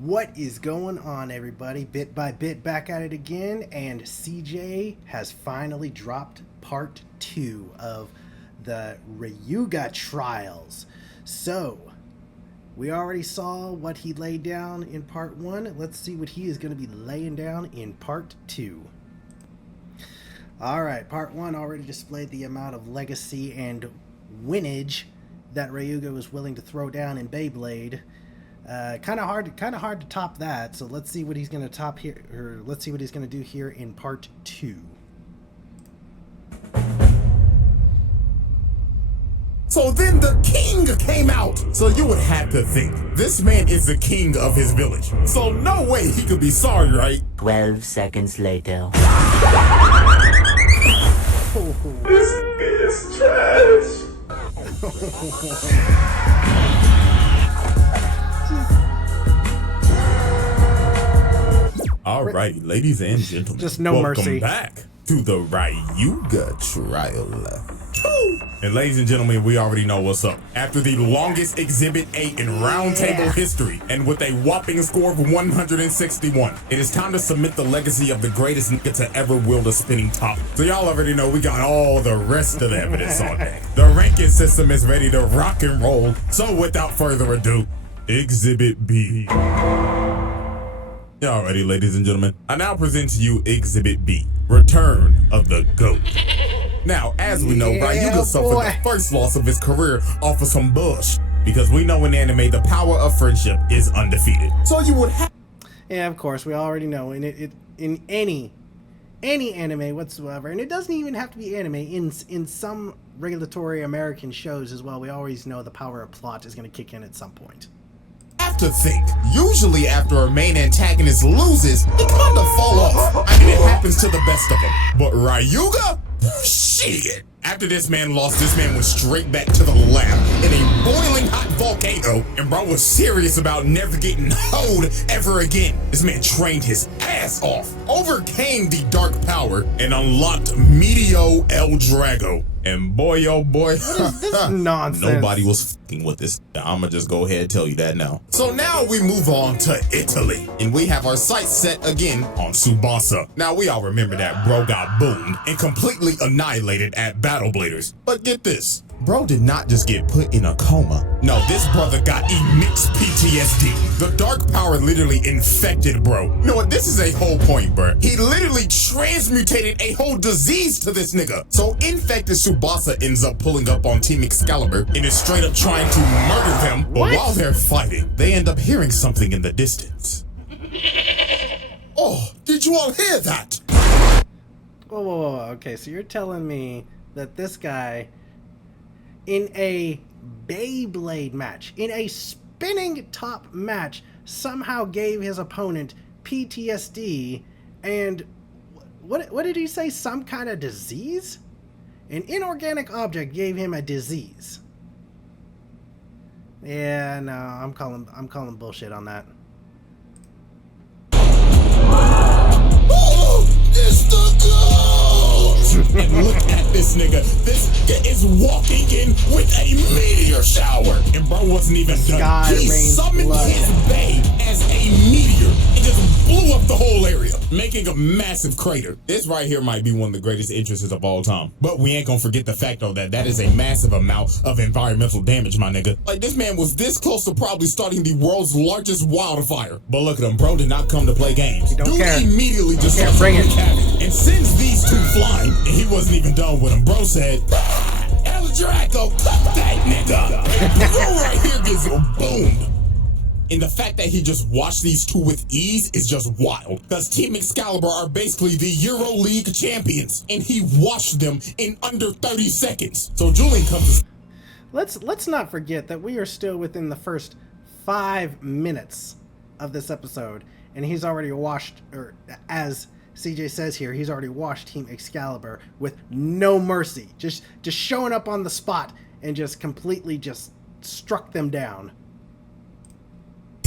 What is going on, everybody? Bit by bit, back at it again, and CJ has finally dropped part 2 of the Ryuga Trials. So, we already saw what he laid down in part 1. Let's see what he is going to be laying down in part 2. Alright, part 1 already displayed the amount of legacy and winnage that Ryuga was willing to throw down in Beyblade. Kind of hard to top that. So let's see what he's going to top here, or let's see what he's going to do here in part 2. So then the king came out. So you would have to think, this man is the king of his village. So no way he could be sorry, right? 12 seconds later. This is trash. Alrighty, ladies and gentlemen. Just no mercy. Welcome back to the Ryuga Trial. And ladies and gentlemen, we already know what's up. After the longest Exhibit 8 in roundtable history, and with a whopping score of 161, it is time to submit the legacy of the greatest nigga to ever wield a spinning top. So y'all already know we got all the rest of the evidence on deck. The ranking system is ready to rock and roll. So without further ado, Exhibit B. Alrighty, ladies and gentlemen, I now present to you Exhibit B, Return of the GOAT. Now, as we know, Ryuga suffered the first loss of his career off of some bush, because we know in anime the power of friendship is undefeated. So you would have... Yeah, of course, we already know. In any anime whatsoever, and it doesn't even have to be anime, in some regulatory American shows as well, we always know the power of plot is going to kick in at some point. To think. Usually after a main antagonist loses, they kind of fall off. I mean, it happens to the best of them. But Ryuga? Shit. After this man lost, this man went straight back to the lab in a boiling hot volcano, and bro was serious about never getting hoed ever again. This man trained his ass off, overcame the dark power, and unlocked Medio El Drago. And boy, oh boy, this nonsense. Nobody was fucking with this. I'ma just go ahead and tell you that now. So now we move on to Italy, and we have our sights set again on Tsubasa. Now we all remember that bro got boomed and completely annihilated at Battle Bladers. But get this. Bro did not just get put in a coma. No, this brother got immense PTSD. The dark power literally infected bro. You know what? This is a whole point, bro. He literally transmutated a whole disease to this nigga. So infected Tsubasa ends up pulling up on Team Excalibur and is straight up trying to murder them. But while they're fighting, they end up hearing something in the distance. Oh, did you all hear that? Whoa. Okay, so you're telling me that this guy, in a Beyblade match, in a spinning top match, somehow gave his opponent PTSD and what did he say? Some kind of disease? An inorganic object gave him a disease. Yeah, no, I'm calling bullshit on that. Oh, it's the GOAT! And look at this nigga. This nigga is walking in with a meteor shower. And bro wasn't even done. He summoned his bay as a meteor and just blew up the whole area, making a massive crater. This right here might be one of the greatest entrances of all time. But we ain't gonna forget the fact though that is a massive amount of environmental damage, my nigga. Like, this man was this close to probably starting the world's largest wildfire. But look at him, bro did not come to play games. Dude immediately just starts to wreak havoc and sends these two flying. And he wasn't even done with him. Bro said, El Draco, fuck that nigga. Bro right here gets boomed. And the fact that he just watched these two with ease is just wild. Because Team Excalibur are basically the Euro League champions. And he washed them in under 30 seconds. So Julian comes to... Let's not forget that we are still within the first 5 minutes of this episode. And he's already washed, or as CJ says here, he's already washed Team Excalibur with no mercy. Just showing up on the spot and just completely just struck them down.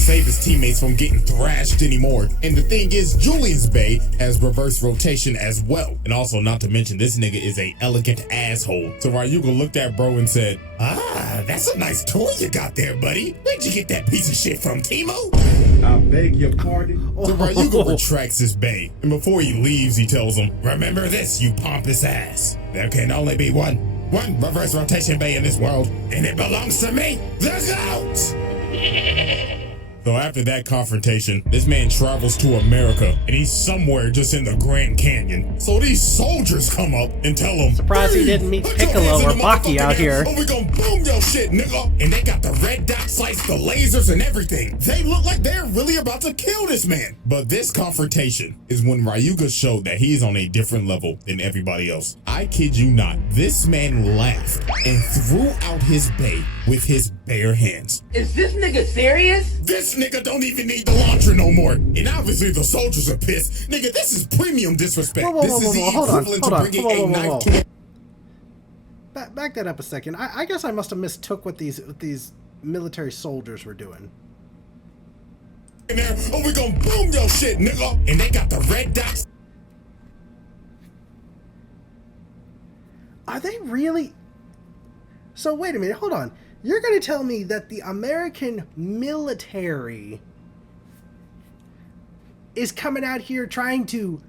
save his teammates from getting thrashed anymore. And the thing is, Julian's Bay has reverse rotation as well. And also, not to mention, this nigga is a elegant asshole. So Ryuga looked at bro and said, "Ah, that's a nice toy you got there, buddy. Where'd you get that piece of shit from, Timo?" I beg your pardon. So Ryuga retracts his bay, and before he leaves, he tells him, "Remember this, you pompous ass. There can only be one reverse rotation bay in this world, and it belongs to me, the GOAT!" So after that confrontation, this man travels to America, and he's somewhere just in the Grand Canyon. So these soldiers come up and tell him, Surprised he "Hey, didn't meet put your Piccolo hands in or the Baki motherfucking out air, here." or we gonna boom your shit, nigga." And they got the red dot sights, the lasers, and everything. They look like they're really about to kill this man. But this confrontation is when Ryuga showed that he's on a different level than everybody else. I kid you not, this man laughed and threw out his bay with his bare hands. Is this nigga serious? This nigga don't even need the launcher no more. And obviously the soldiers are pissed. Nigga, this is premium disrespect. Whoa, This is the hold on, equivalent hold to on, bringing whoa, a whoa, knife whoa. to a... Back that up a second. I guess I must have mistook what these military soldiers were doing. in there, or we gonna boom your shit, nigga. And they got the red dots. Are they really? So wait a minute, hold on. You're going to tell me that the American military is coming out here trying to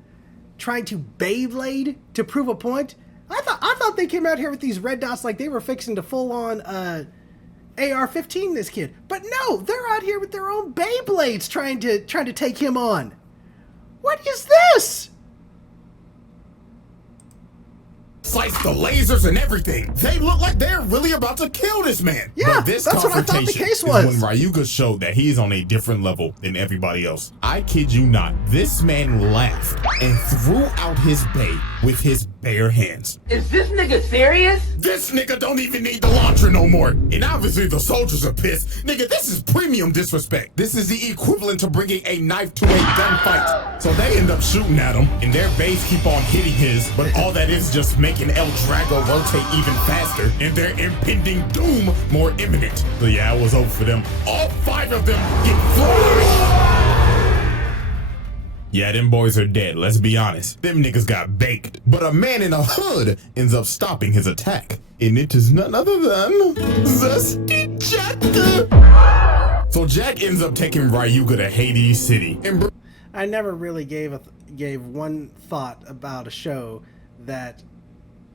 Beyblade to prove a point? I thought they came out here with these red dots like they were fixing to full on AR-15 this kid. But no, they're out here with their own Beyblades trying to take him on. What is this? Sights, the lasers, and everything. They look like they're really about to kill this man. Yeah, but this that's what I thought the confrontation case is was. when Ryuga showed that he's on a different level than everybody else. I kid you not, this man laughed and threw out his bay with his bare hands. Is this nigga serious? This nigga don't even need the launcher no more. And obviously the soldiers are pissed. Nigga, this is premium disrespect. This is the equivalent to bringing a knife to a gunfight. So they end up shooting at him, and their base keep on hitting his, but all that is just making El Drago rotate even faster, and their impending doom more imminent. So yeah, it was over for them. All 5 of them get crushed. Yeah, them boys are dead, let's be honest. Them niggas got baked. But a man in a hood ends up stopping his attack. And it is none other than Zesty Jack. So Jack ends up taking Ryuga to Hades City. And I never really gave one thought about a show that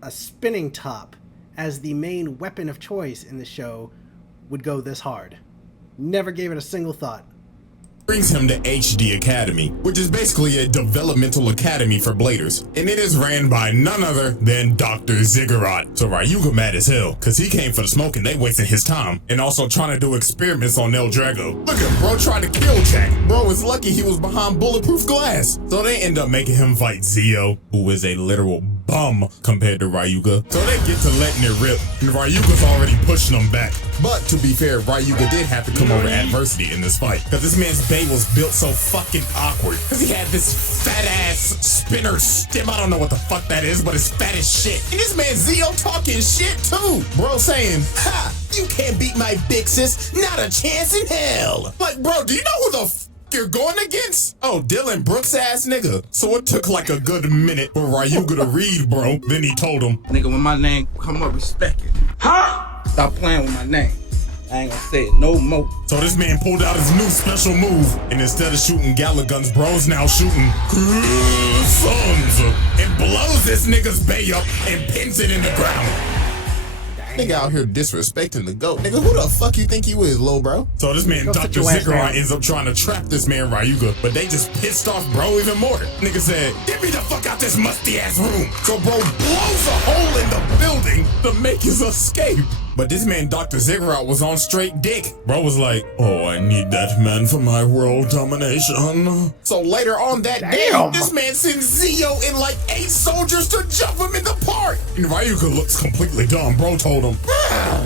a spinning top as the main weapon of choice in the show would go this hard. Never gave it a single thought. brings him to HD Academy, which is basically a developmental academy for bladers, and it is ran by none other than Dr. Ziggurat. So Ryuga mad as hell, cause he came for the smoke and they wasting his time, and also trying to do experiments on El Drago. Look at bro tried to kill Jack. Bro is lucky he was behind bulletproof glass. So they end up making him fight Zio, who is a literal bum compared to Ryuga. So they get to letting it rip, and Ryuga's already pushing them back. But to be fair, Ryuga did have to come over adversity in this fight, cause this man's bay was built so fucking awkward. Cause he had this fat ass spinner stem. I don't know what the fuck that is, but it's fat as shit. And this man Zio talking shit too. Bro saying, ha, you can't beat my big sis, not a chance in hell. Like, bro, do you know who the f you're going against? Oh, Dylan Brooks ass nigga. So it took like a good minute for Ryuga to read, bro. Then he told him, Nigga, when my name come up, respect it. Huh? Stop playing with my name. I ain't gonna say it no more. so this man pulled out his new special move, and instead of shooting Gala guns, bro's now shooting sons and blows this nigga's bay up and pins it in the ground. Nigga out here disrespecting the GOAT. Nigga, who the fuck you think you is, lil bro? So this man, Go sit Dr. your ass Ziggurat, down. ends up trying to trap this man Ryuga, but they just pissed off bro even more. Nigga said, get me the fuck out this musty ass room. So bro blows a hole in the building to make his escape. But this man, Dr. Ziggurat, was on straight dick. Bro was like, oh, I need that man for my world domination. So later on that day, this man sends Zio and like 8 soldiers to jump him in the park. And Ryuga looks completely dumb. Bro told him,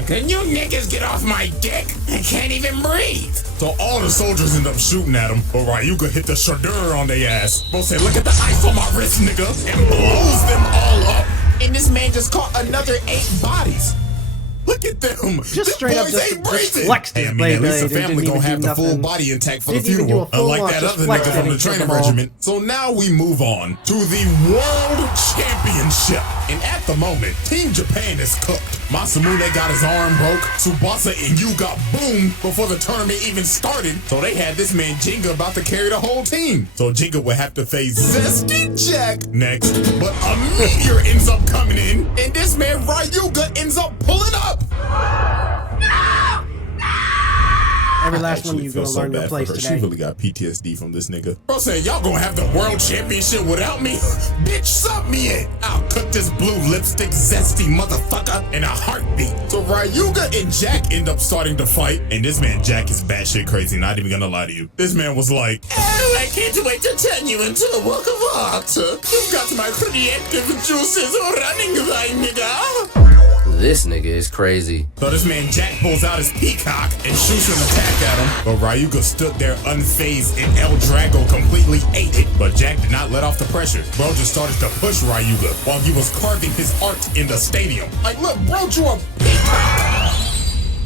can you niggas get off my dick? I can't even breathe. So all the soldiers end up shooting at him, but Ryuga hit the shadeur on their ass. Bro said, look at the ice on my wrist, nigga, and blows them all up. And this man just caught another 8 bodies. Look at them. Just straight up boys just ain't breathing. flexed Hey, his I mean, blade at least the blade and family didn't gonna even have do the full nothing. body intact for the Didn't even do funeral, a full unlike launch, that just other flexed nigga it from the and killed training them all. regiment. So now we move on to the World Championship. And at the moment, Team Japan is cooked. Masamune got his arm broke. Tsubasa and Yu got boomed before the tournament even started. So they had this man Jinga about to carry the whole team. So Jinga would have to face Zesty Jack next. But a meteor ends up coming in, and this man Ryuga ends up pulling up. Every last one of you feel gonna so learn your bad place for her. today. She really got PTSD from this nigga. Bro said, y'all gonna have the world championship without me? Bitch, sub me in. I'll cook this blue lipstick zesty motherfucker in a heartbeat. So Ryuga and Jack end up starting to fight, and this man Jack is batshit crazy, not even gonna lie to you. This man was like, oh, I can't wait to turn you into a work of art. You've got my creative juices running right, nigga. This nigga is crazy. So this man Jack pulls out his peacock and shoots an attack at him. But Ryuga stood there unfazed and El Drago completely ate it. But Jack did not let off the pressure. Bro just started to push Ryuga while he was carving his art in the stadium. Like, look, bro drew a peacock.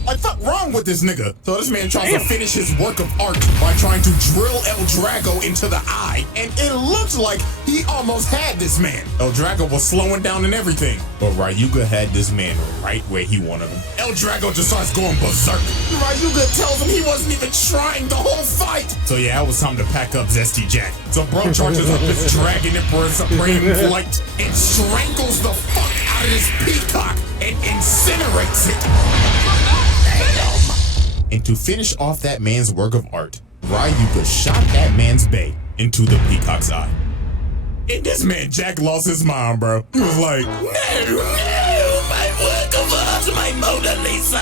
Like, fuck wrong with this nigga? So this man tries to finish his work of art by trying to drill El Drago into the eye. And it looks like he almost had this man. El Drago was slowing down and everything. But Ryuga had this man right where he wanted him. El Drago just starts going berserk. Ryuga tells him he wasn't even trying the whole fight. So yeah, it was time to pack up Zesty Jack. So bro charges up his Dragon Emperor Supreme Flight and strangles the fuck out of his peacock and incinerates it. And to finish off that man's work of art, Ryuga shot that man's bay into the peacock's eye. And this man Jack lost his mind, bro. He was like, no, my work of art, my Mona Lisa.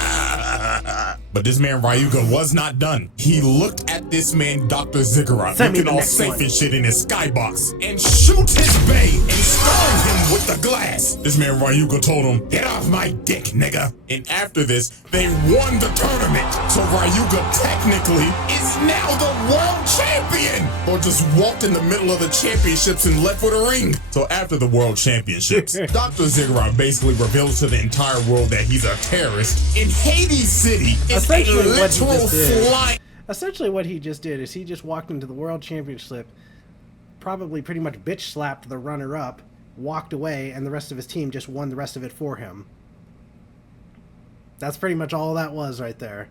But this man Ryuga was not done. He looked at this man Dr. Ziggurat Send me looking the all next safe one. and shit in his skybox and shoots his bay and stars him with the glass. This man Ryuga told him, get off my dick, nigga. And after this, they won the tournament. So Ryuga technically is now the world champion. Or just walked in the middle of the championships and left with a ring. So after the world championships, Dr. Ziggurat basically reveals to the entire world that he's a terrorist. In Hades City, it's a Essentially what he literal just did. flying. Essentially what he just did is he just walked into the world championship, probably pretty much bitch slapped the runner-up, walked away, and the rest of his team just won the rest of it for him. That's pretty much all that was right there.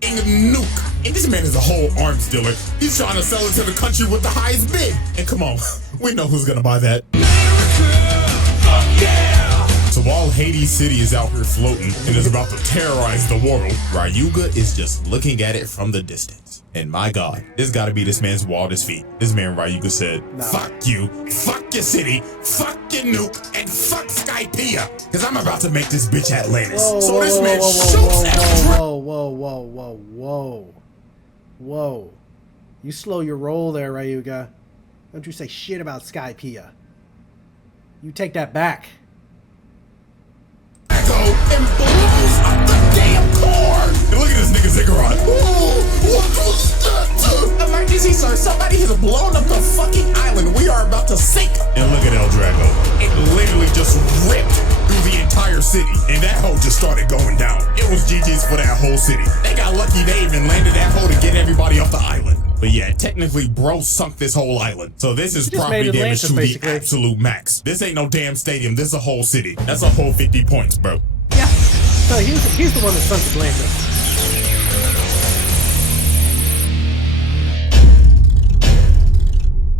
Nuke. And this man is a whole arms dealer. He's trying to sell it to the country with the highest bid. And come on, we know who's gonna buy that. So while Hades City is out here floating and is about to terrorize the world, Ryuga is just looking at it from the distance. And my God, this gotta be this man's wildest feat. This man Ryuga said, fuck you, fuck your city, fuck your nuke, and fuck Skypiea, because I'm about to make this bitch Atlantis. So this man shoots at Whoa. You slow your roll there, Ryuga. Don't you say shit about Skypiea. You take that back. and blows up the damn core. And look at this nigga Ziggurat. Emergency, sir. Somebody has blown up the fucking island. We are about to sink. And look at El Drago. It literally just ripped through the entire city. And that hoe just started going down. It was GG's for that whole city. They got lucky they even landed that hoe to get everybody off the island. But yeah, technically, bro sunk this whole island. So this is property damage to the absolute max. This ain't no damn stadium. This is a whole city. That's a whole 50 points, bro. Yeah. So he's the one that sunk Atlantis.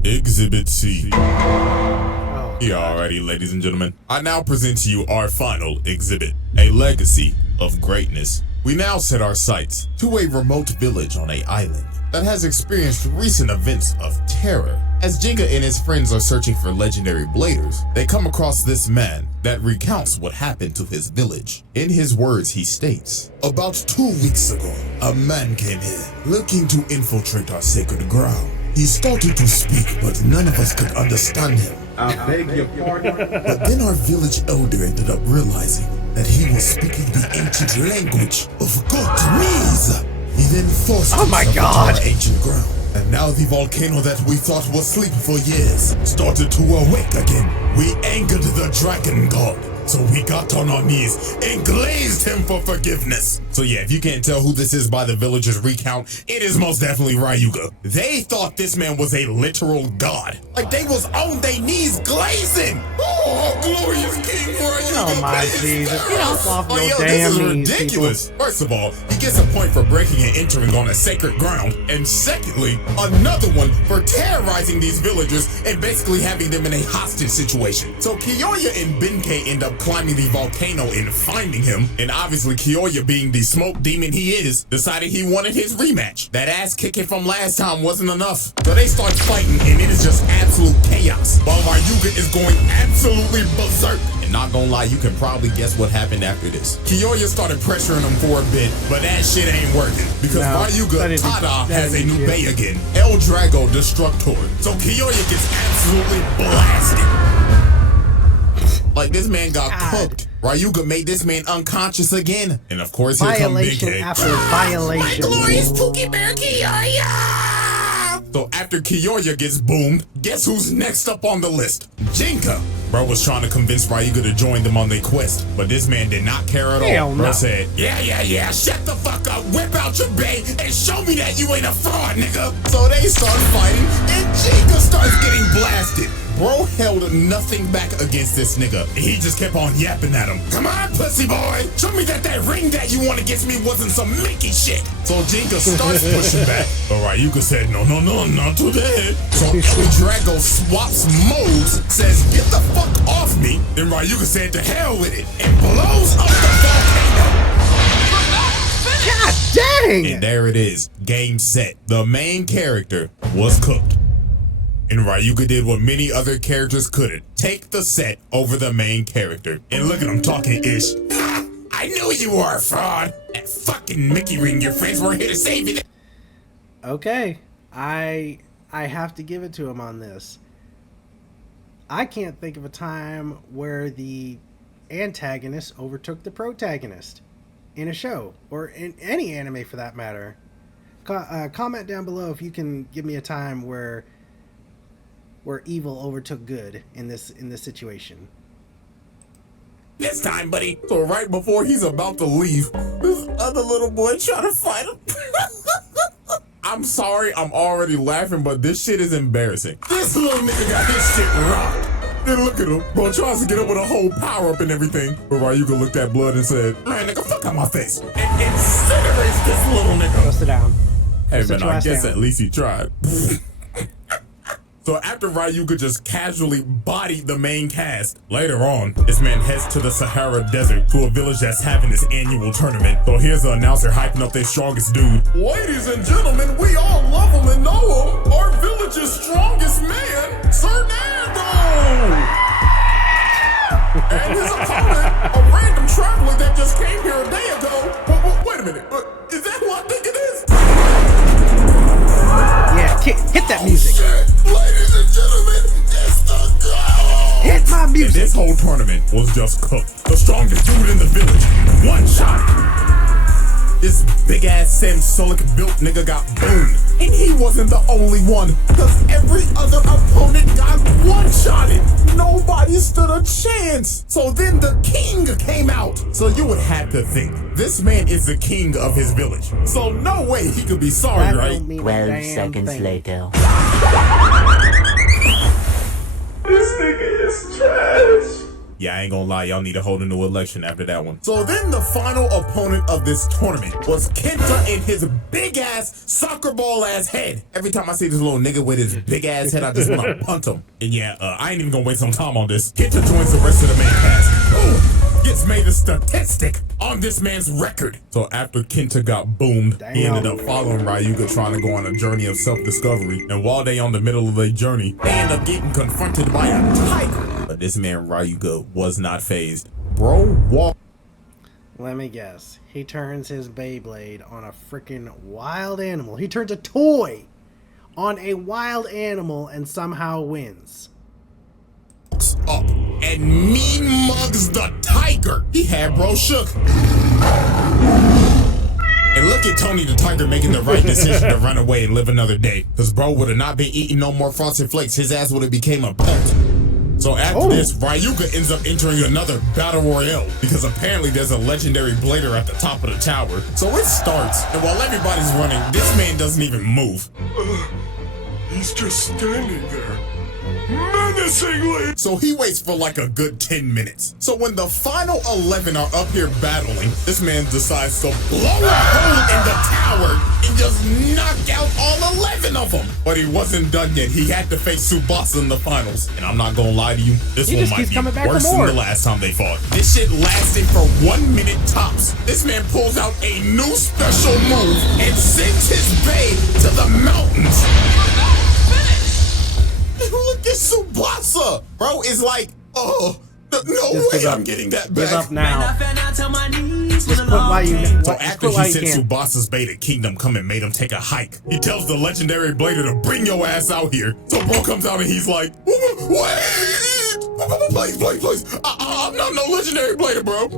Exhibit C. Alrighty, ladies and gentlemen. I now present to you our final exhibit, a legacy of greatness. We now set our sights to a remote village on an island that has experienced recent events of terror. As Jenga and his friends are searching for legendary bladers, they come across this man that recounts what happened to his village. In his words, he states, "About 2 weeks ago, a man came here looking to infiltrate our sacred ground. He started to speak, but none of us could understand him. I beg your pardon? But then our village elder ended up realizing that he was speaking the ancient language of Gotese. He then forced himself into our ancient ground. And now the volcano that we thought was asleep for years started to awake again. We angered the dragon god, So we got on our knees and glazed him for forgiveness. So yeah, if you can't tell who this is by the villagers' recount, it is most definitely Ryuga. They thought this man was a literal god. Like they was on their knees glazing. Oh, glorious King Ryuga. Oh my Jesus. Get off your This damn is knees, ridiculous. First of all, he gets a point for breaking and entering on a sacred ground. And secondly, another one for terrorizing these villagers and basically having them in a hostage situation. So Kiyoya and Benkei end up climbing the volcano and finding him. And obviously Kiyoya, being the smoke demon he is, decided he wanted his rematch. That ass kicking from last time wasn't enough. So they start fighting and it is just absolute chaos. While Ryuga is going absolutely berserk. And not gonna lie, you can probably guess what happened after this. Kiyoya started pressuring him for a bit, but that shit ain't working. Because Ryuga Tada has a new bay again. El Drago Destructor. So Kiyoya gets absolutely blasted. Like this man got cooked. Ryuga made this man unconscious again. And of course here come Violation Benkei. after violation. Glorious Pookie Bear Kiyoya! So after Kiyoya gets boomed, guess who's next up on the list? Jinka. Bro was trying to convince Ryuga to join them on their quest, but this man did not care at all. Hell Bro no. said, yeah, shut the fuck up, whip out your bay, and show me that you ain't a fraud, nigga. So they start fighting, and Jinka starts getting blasted. Bro held nothing back against this nigga. He just kept on yapping at him. Come on, pussy boy. Show me that ring that you won against me wasn't some Mickey shit. So Jinka starts pushing back. But Ryuga said, no, not today. So El Drago swaps modes, says, get the fuck off me. Then Ryuga said, to hell with it, and blows up the volcano. God dang! And there it is. Game set. The main character was cooked. And Ryuga did what many other characters couldn't. Take the set over the main character. And look at him talking ish. I knew you were a fraud. That fucking Mickey ring, your friends weren't here to save you. Okay, I have to give it to him on this. I can't think of a time where the antagonist overtook the protagonist in a show, or in any anime for that matter. Comment down below if you can give me a time where evil overtook good in this situation. This time, buddy. So right before he's about to leave, this other little boy trying to fight him. I'm sorry, I'm already laughing, but this shit is embarrassing. This little nigga got his shit rocked. Then look at him. Bro tries to get up with a whole power-up and everything. But Ryuga looked at blood and said, man, nigga, fuck out my face. And incinerates this little nigga. Go sit down. Hey, Sit man, your I ass guess down. at least he tried. So after Ryuga just casually bodied the main cast, later on, this man heads to the Sahara Desert to a village that's having this annual tournament. So here's the announcer hyping up their strongest dude. Ladies and gentlemen, we all love him and know him. Our village's strongest man, Sir Nando! And his opponent, a random traveler that just came here a day ago. Wait a minute, is that who I think it is? Yeah, hit that music. Ladies and gentlemen, it's the goal! Hit my And music. this whole tournament was just cooked. The strongest dude in the village, one shot. This big ass Samsolic built nigga got boomed. And he wasn't the only one, because every other opponent got one-shotted. Nobody stood a chance. So then the king came out. So you would have to think, this man is the king of his village. So no way he could be sorry, That right? don't mean a 12 damn seconds thing. later. This nigga is trash. Yeah, I ain't gonna lie, y'all need to hold a new election after that one. So then the final opponent of this tournament was Kenta and his big ass soccer ball ass head. Every time I see this little nigga with his big ass head, I just wanna punt him. And yeah, I ain't even gonna waste some time on this. Kenta joins the rest of the main cast. Boom! Gets made a statistic on this man's record. So after Kenta got boomed, he ended up following Ryuga trying to go on a journey of self-discovery. And while they on the middle of their journey, they end up getting confronted by a tiger. But this man Ryuga was not fazed. Bro walked. Let me guess. He turns his Beyblade on a freaking wild animal. He turns a toy on a wild animal and somehow wins. Up and mean mugs the tiger. He had bro shook. And look at Tony the Tiger making the right decision to run away and live another day. Cause bro would have not been eating no more Frosted Flakes. His ass would have became a pet. So after this, Ryuga ends up entering another battle royale because apparently there's a legendary blader at the top of the tower. So it starts, and while everybody's running, this man doesn't even move. He's just standing there, menacingly. So he waits for like a good 10 minutes. So when the final 11 are up here battling, this man decides to blow a hole in the tower and just knock out all 11 of them. But he wasn't done yet. He had to face Tsubasa in the finals. And I'm not gonna lie to you, this one might be worse than the last time they fought. This shit lasted for 1 minute tops. This man pulls out a new special move and sends his bae to the mountains. Look at Tsubasa! Bro, it's like, oh, no way I'm getting that back. Give up now. Just quit while you So after he sent Tsubasa's bae to Kingdom Come and made him take a hike, he tells the legendary blader to bring your ass out here. So bro comes out and he's like, wait! Please. I'm not no legendary blader, bro.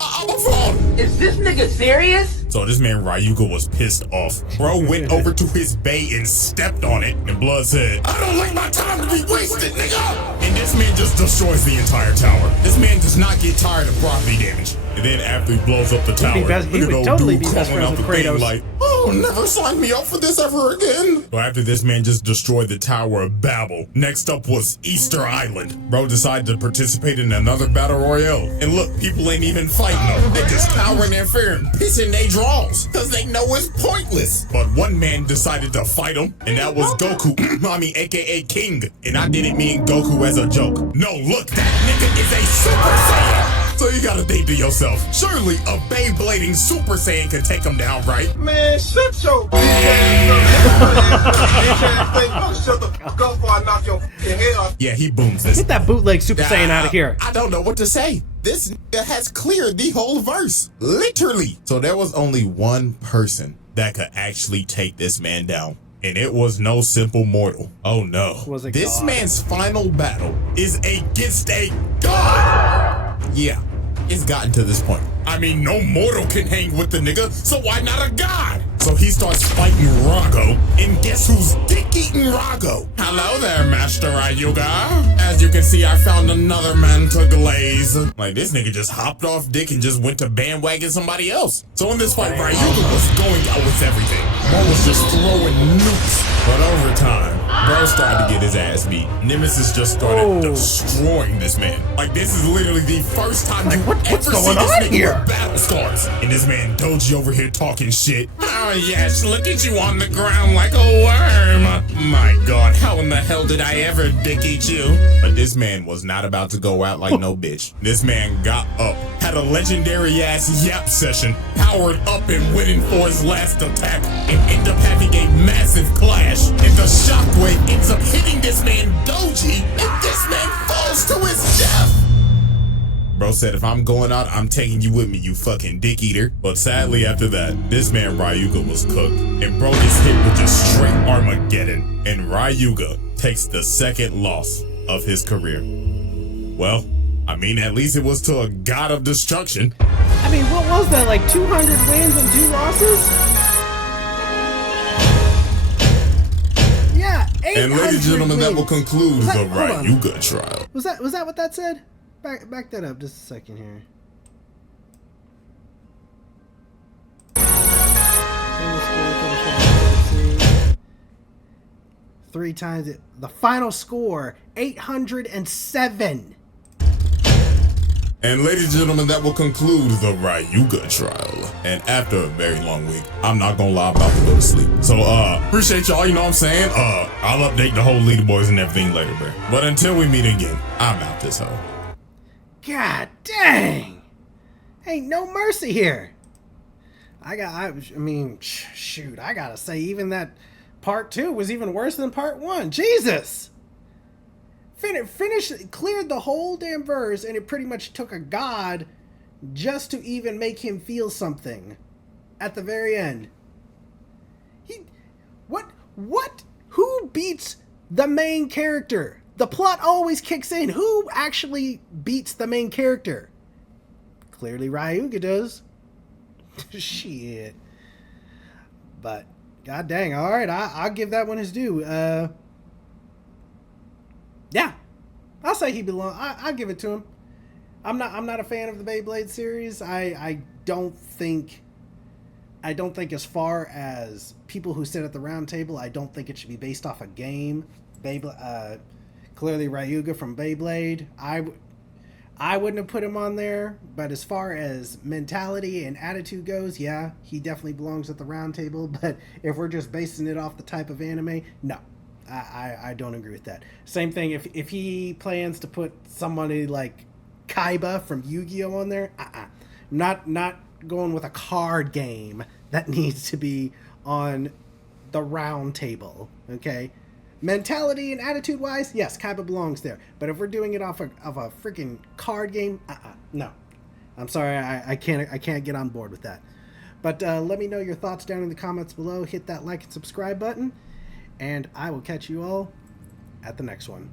I'm a fraud. Is this nigga serious? So this man Ryuga was pissed off. Bro went over to his bae and stepped on it, and Blood said, I don't like my time to be wasted, nigga! And this man just destroys the entire tower. This man does not get tired of property damage. And then after he blows up the tower, he would totally be best friends with Kratos. Like, oh, never sign me up for this ever again. So after this man just destroyed the Tower of Babel, next up was Easter Island. Bro decided to participate in another battle royale. And look, people ain't even fighting them. They just cowering their fear and pissing their draws, cause they know it's pointless. But one man decided to fight him, and that was Goku, aka King. And I didn't mean Goku as a joke. No, look, that nigga is a Super Saiyan. So you gotta think to yourself, surely a Beyblading Super Saiyan can take him down, right? Man, shut your bitch ass. Shut the fuck up before I knock your fucking head off. Yeah, he booms this. Get that bootleg Super Saiyan out of here. I don't know what to say. This nigga has cleared the whole verse. Literally. So there was only one person that could actually take this man down. And it was no simple mortal. Oh no. Was it this God? Man's final battle is against a god. Yeah, it's gotten to this point. I mean, no mortal can hang with the nigga, so why not a god? So he starts fighting Rago, and guess who's dick-eating Rago? Hello there, Master Ryuga. As you can see, I found another man to glaze. Like, this nigga just hopped off dick and just went to bandwagon somebody else. So in this fight, Ryuga was going out with everything. Bro was just throwing nukes. But over time, bro started to get his ass beat. Nemesis just started destroying this man. Like, this is literally the first time you what's ever see going this on nigga here? with battle scars. And this man Doji over here talking shit. Oh yes, look at you on the ground like a worm. My god, how in the hell did I ever dick eat you? But this man was not about to go out like no bitch. This man got up, had a legendary ass yap session, powered up and went in for his last attack, and ended up having a massive clash. And the shockwave ends up hitting this man Doji, and this man falls to his death. Bro said, if I'm going out, I'm taking you with me, you fucking dick eater. But sadly after that, this man Ryuga was cooked. And bro gets hit with just straight Armageddon. And Ryuga takes the second loss of his career. Well, I mean, at least it was to a god of destruction. I mean, what was that, like 200 wins and 2 losses? Yeah, 800 And ladies and gentlemen, that will wins. conclude that- the hold on. Ryuga trial. Was that what that said? Back that up just a second here. Three times it. The final score, 807. And ladies and gentlemen, that will conclude the Ryuga trial. And after a very long week, I'm not gonna lie, I'm about to go to sleep. So appreciate y'all, you know what I'm saying? I'll update the whole leaderboards and everything later, bro. But until we meet again, I'm out this hoe. God dang! Ain't no mercy here. I mean, shoot, I gotta say, even that part 2 was even worse than part 1. Jesus! Cleared the whole damn verse, and it pretty much took a god just to even make him feel something at the very end. Who beats the main character? The plot always kicks in. Who actually beats the main character? Clearly Ryuga does. Shit. But, god dang, alright, I'll give that one his due. Yeah. I'll say he belongs. I'll give it to him. I'm not a fan of the Beyblade series. I don't think as far as people who sit at the round table, I don't think it should be based off a game. Beyblade, clearly Ryuga from Beyblade. I wouldn't have put him on there, but as far as mentality and attitude goes, yeah, he definitely belongs at the round table. But if we're just basing it off the type of anime, no, I don't agree with that. Same thing if he plans to put somebody like Kaiba from Yu-Gi-Oh on there, not going with a card game that needs to be on the round table. Okay, mentality and attitude wise, yes, Kaiba belongs there. But if we're doing it off of a freaking card game, no, I'm sorry, I can't get on board with that. But let me know your thoughts down in the comments below. Hit that like and subscribe button, and I will catch you all at the next one.